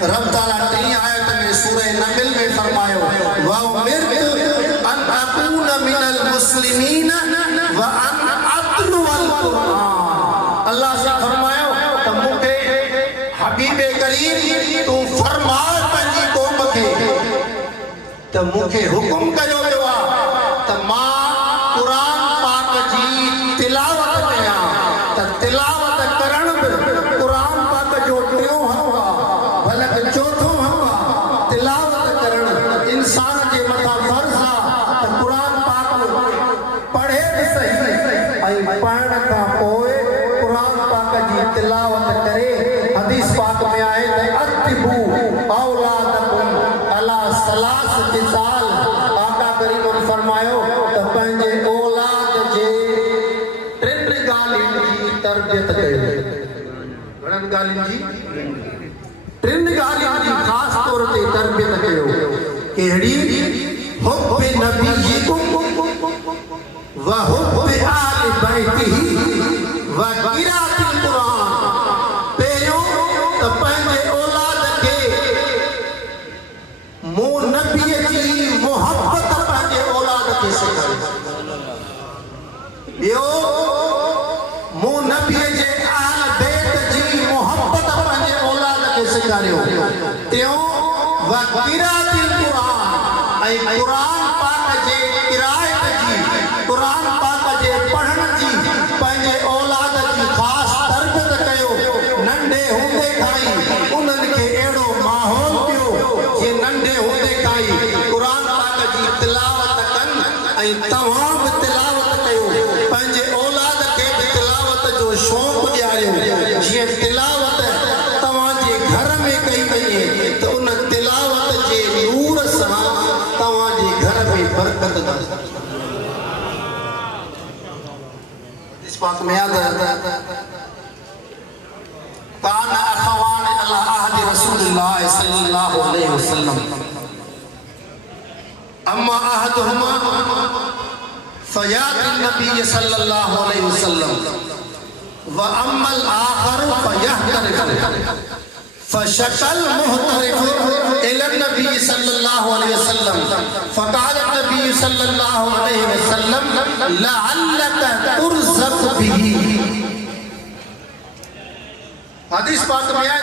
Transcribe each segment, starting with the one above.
रब ताला 3 आयत में सूरह नमल में फरमायो व उमिरतु अन अकून मिनल मुस्लिमीन व अन अतलु अल कुरान। अल्लाह से फरमायो त मुखे हबीबे करीम तू फरमा पंजी कौम खे त मुखे हुकुम कयो वियो आ त मां कुरान पाक जी तिलावत कया त तिलावत करण कुरान पाक जो टियों हवा बल्कि चौथों हवा तिलावत करण इंसान के मथा फर्ज आ त कुरान पाक पढ़े भी सही आई पढ़ण का पोए कुरान पाक जी तिलावत करे। हदीस पाक में आए त अतिबू औलादकुम अला सलास किसाल। आका करीम फरमायो त पंहिंजे औलाद जे 3 ॻाल्हियुनि जी तरबियत कयो। घणनि ॻाल्हियुनि जी? 3 ॻाल्हियुनि जी ख़ासि तौर ते तरबियत कयो। कहिड़ी? हुब्बे नबीयिकुम व हुब्बे आलि बैतिही व क़िराअतिल कुरान। पहिरियों त पंहिंजे औलाद खे मूं नबीअ जी मोहब्बत पंहिंजे औलाद खे सेखारियो। ॿियो मूं नबीअ जे अहल बैत जी मोहब्बत पंहिंजे औलाद खे सेखारियो। टियों व क़िराअतिल कुरान ऐं कुरान पाक जे क़िराअत जी कुरान पाक जे पढ़ण जी पंहिंजे औलाद जी ख़ासि तरबियत कयो। नंढे हूंदे खां ई उन्हनि खे अहिड़ो माहौल ॾियो जीअं नंढे हूंदे खां ई कुरान पाक जी तिलावत कनि ऐं तव्हां बि तिलावत कयो। पंहिंजे औलाद खे बि तिलावत जो शौक़ु ॾियारियो। जीअं तिलावत तव्हांजे घर में कई वञे त उन तिलावत जे नूर सां तव्हांजे घर में बरकत अचे। इस बात में याद कान अखवान अला अहद रसूलुल्लाह सल्लल्लाहु अलैहि वसल्लम अम्मा अहदहुमा फयाति नबी सल्लल्लाहु अलैहि वसल्लम व अम्मल आखर फयहतरिफ फशकल मुहतरिफ इला नबी सल्लल्लाहु अलैहि वसल्लम फकाल नबी सल्लल्लाहु अलैहि वसल्लम लअल्लक तुरज़क बिही। हदीस पाक में आए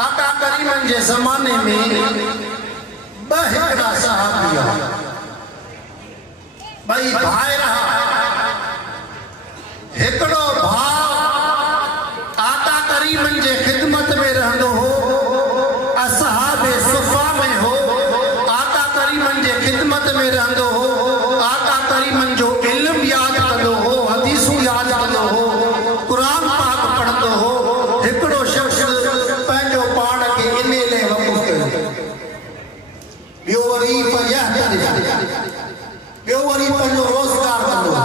आका करीमन जे ज़माने में हिकिड़ा सहाबिया ॿई भाई रहा। हिकिड़ो भाउ आका करीमन जे ख़िदमत में रहंदो हो, असहाबे सुफ़ा में हो। आका करीमन जे ख़िदमत में रहंदो हो, आका करीमन जो इल्म याद कंदो हो, हदीसूं याद कंदो हो, कुरान पाक पढ़ंदो हो। हिकिड़ो शख्स पंहिंजो पाण खे इन लाइ वक़ुफ़ कयो। ॿियो वरी पंहिंजो रोज़गार कंदो हो।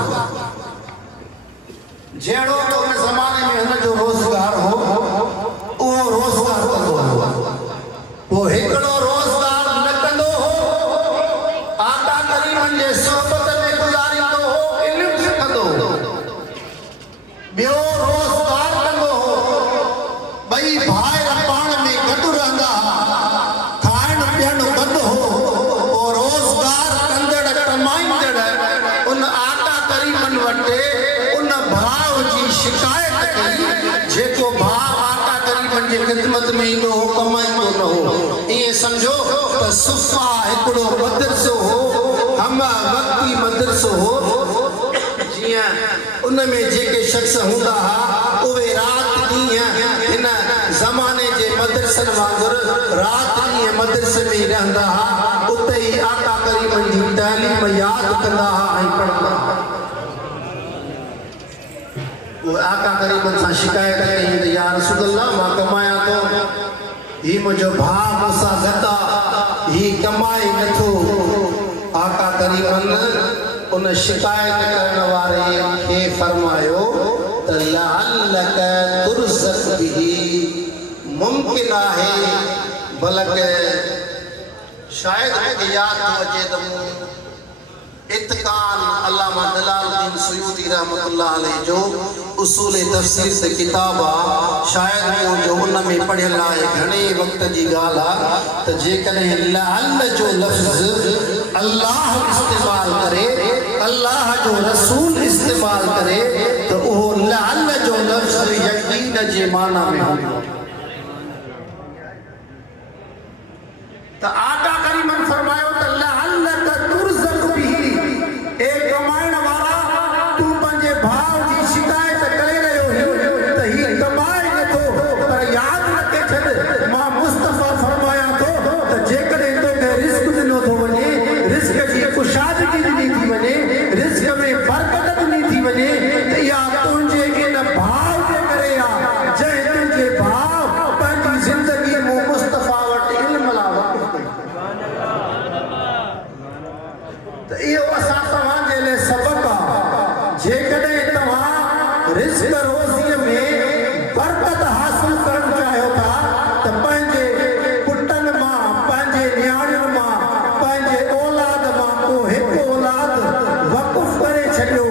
जहिड़ो उन ज़माने में हुनजो रोज़गार हो उहो रोज़गार कंदो हो। पोइ हिकिड़ो रोज़गार न कंदो हो, आका करीमन जे सोहबत में गुज़ारींदो हो, इल्म सिखंदो हो। ॿियो रोज़गार कंदो हो। ॿई भाई पाण में गॾु रहंदा, खाइण पीअण गॾु हो। पोइ रोज़गार कंदड़ कमाईंदड़ उन आका करीमन वटि उन भाउ जी शिकायत कई जेको भाउ आका करीमन जी ख़िदमत में ईंदो हो, कमाईंदो न हो। ईअं सम्झो त सुफ़ा हिकिड़ो मदरसो हो, हम वक्ती मदरसो हो। जीअं उन में जेके शख्स हूंदा हुआ उहे राति ॾींहं हिन ज़माने जे मदरसनि वांगुरु राति ॾींहं मदरसे में ई रहंदा हुआ। उते ई आका करीमन जी तालीम यादि कंदा हुआ ऐं पढ़ंदा हुआ। उहे आका करीमन सां शिकायत कई त या रसूल अल्लाह मां कमायां थो, हीउ मुंहिंजो भाउ मूंसां गॾु आहे, हीउ कमाए नथो। आका करीमन उन शिकायत करण वारे खे फरमायो त लअल्लक तुरज़क बिही, मुमकिन आहे बल्कि शायद मूंखे यादि थो अचे त मूं इत्कान अल्लामा जलालुद्दीन सुयूती रहमतुल्लाह अलैह जो उसूल तफसीर से किताब आहे, शायद जो उन में पढ़ियल आहे, घणे वक्त जी ॻाल्हि आहे त जेकॾहिं लअल जो लफ़्ज़ अल्लाह इस्तेमाल करे, अल्लाह जो रसूल इस्तेमाल करे त उहो लअल जो लफ़्ज़ यकीन जे माना में हूंदो। त आका करीमन फरमायो त लअल तुरज़क़ बिही, ए कमाइण वारा तू पंहिंजे भाउ जी शिकायत करे रहियो त ही कमाए नथो, पर याद रखे छॾ मां मुस्तफ़ा फरमाया थो त जेकॾहिं तोखे रिस्क ॾिनो थो वञे, रिस्क जी कुशादगी ॾिनी थी वञे, रिस्क में बरकत ॾिनी थी वञे त इहा तुंहिंजे इन भाउ जे करे आहे, जंहिं तुंहिंजे भाउ पंहिंजी ज़िंदगी मूं मुस्तफ़ा वटि इल्म लाइ वक़्फ़ कई। त इहो असां तव्हांजे लाइ सबक़ आहे। जेकॾहिं तव्हां रिस्क रोज़ीअ में बरकत हासिल करणु चाहियो था त पंहिंजे पुटनि मां, पंहिंजे नियाणियुनि मां, पंहिंजे औलाद मां को हिकु औलाद वक़ुफ़ करे छॾियो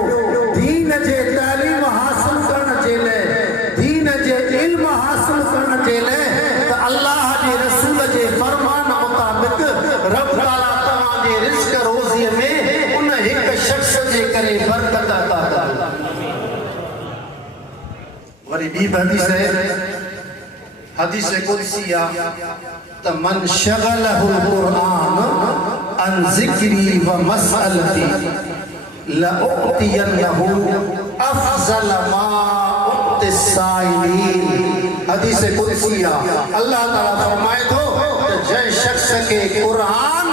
दीन जे तालीम हासिल करण जे लाइ, दीन जे इल्म हासिल करण जे लाइ, त अल्लाह जे रसूल जे फरमान मुताबिक़ रब ताला तव्हांजे रिस्क रोज़ीअ में उन हिकु शख़्स जे करे बरकत अता करे। वरी ॿी हदीस आहे, हदीस कुदसी आहे त मन शगलहुल क़ुरआन अन ज़िक्री व मसअलती लउतियन्नहु अफ़ज़ल मा उति साइलीन। हदीस कुदसी आहे, अल्लाह ताला फरमाए थो त जंहिं शख़्स खे क़ुरआन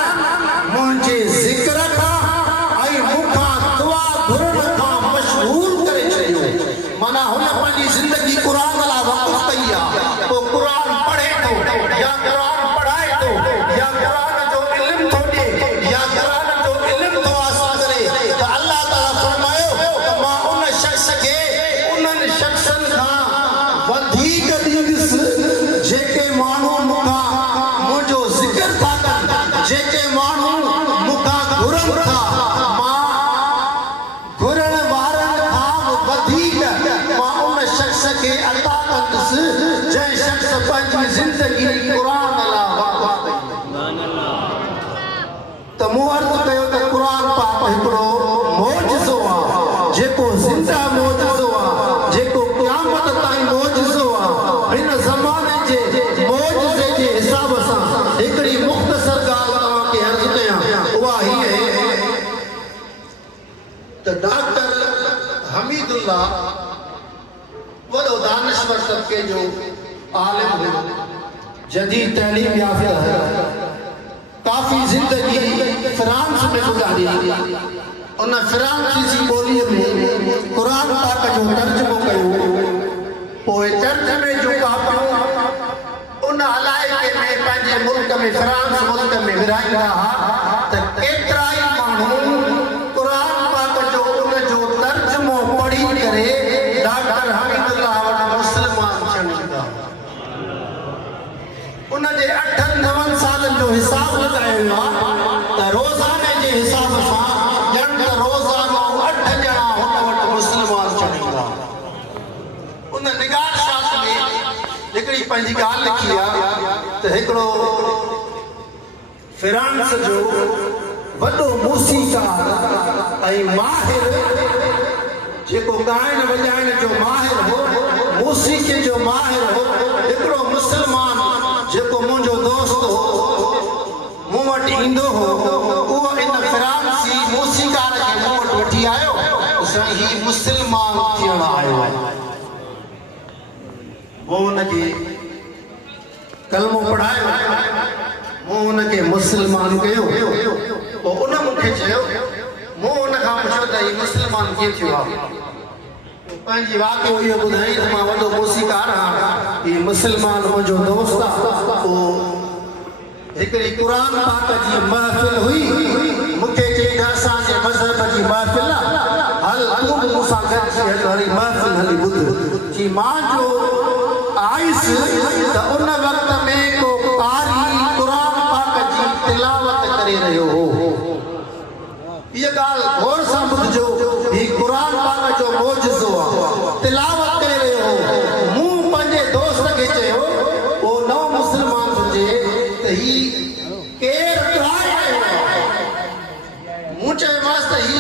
मुंहिंजे ज़िक्र खां ऐं मूंखां दुआ घुरण खां मशहूर करे छॾियो, माना हुन पंहिंजी ज़िंदगी क़ुरान लाइ वक़्फ़ कई आहे, पोइ क़ुरान पढ़े थो या क़ुरान पढ़ाए थो या क़ुरान जो इल्म थो ॾिए या क़ुरान जो इल्म थो हासिल करे, त अल्लाह ताला फरमायो त मां उन शख़्स खे उन्हनि शख़्सनि खां वधीक ॾींदुसि जेके माण्हू मूंखां मुंहिंजो ज़िक्र था कनि, जेके माण्हू मूंखां घुरनि था, मां घुरण वारनि खां वधीक मां उन शख़्स खे अता कंदुसि जंहिं शख़्स पंहिंजी ज़िंदगी क़ुरान लाइ वक़्फ़ कई। त मूं अर्ज़ु कयो त क़ुरान पाक हिकिड़ो मौजज़ो आहे, जेको ज़िंदा मौजज़ो आहे, जेको क़यामत ताईं मौजज़ो आहे। हिन ज़माने जे मौजज़े जे हिसाब सां हिकिड़ी मुख़्तसर ॻाल्हि तव्हांखे अर्ज़ु कयां, उहा हीअ आहे त डॉक्टर हमीदुल्ला वॾो दानिश्वर तबके जो आलिम हुयो, जदीद तैलीम याफ़्ता है, काफ़ी ज़िंदगी फ्रांस में गुज़ारी, उन फ्रांसीसी ॿोलीअ में क़ुरान पाक जो तर्जुमो कयो, पोइ तर्जुमे जूं कापियूं उन इलाइक़े में पंहिंजे मुल्क में फ्रांस मुल्क में विराईंदा हुआ त केतिरा ई माण्हू क़ुरान पाक जो उन जो तर्जुमो पढ़ी करे डॉक्टर हमीदुल्ला वटि मुस्लमान थियनि। उन जे 8-9 सालनि जो हिसाब लॻायो आहे त रोज़ाने जे हिसाब सां ॼण त रोज़ानो 8 ॼणा हुन वटि मुस्लमान थियनि। उन निगार शास में हिकिड़ी पंहिंजी ॻाल्हि लिखी आहे त हिकिड़ो फ्रांस जो वॾो मूसीकार ऐं माहिर, जेको ॻाइण वॼाइण जो माहिर हो, मूसीक़ी जो माहिर हो, हिकिड़ो मुस्लमान जेको मुंहिंजो दोस्त हो मूं वटि ईंदो हो, उहो इन फ्रांसी मूसीकार खे मूं वटि वठी आयो, साईं ही मुस्लमान थियण आयो आहे। मूं हुनखे कलमो पढ़ायो, मूं हुनखे मुस्लमान कयो, पोइ उन मूंखे चयो, मूं हुनखां पुछियो त हीउ मुस्लमान कीअं थियो आहे, पंहिंजी वाक़ियो इहो ॿुधाई त मां वॾो मूसीकार आहियां, हीउ मुस्लमान मुंहिंजो दोस्त आहे। पोइ हिकिड़ी क़ुरान पाक जी महफ़िल हुई, मूंखे चई त असांजे मज़हब जी महफ़िल आहे, हल तूं बि मूंसां गॾिजी हल, वरी महफ़िल हली ॿुध। की मां जो आयुसि त उन वक़्त में को कारी क़ुरान पाक जी तिलावत करे रहियो हो। इहा ॻाल्हि गौर सां ॿुधिजो, ही क़ुरान पाक जो मौजज़ो आहे। हूं चयोमांसि त ही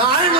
ॻाइण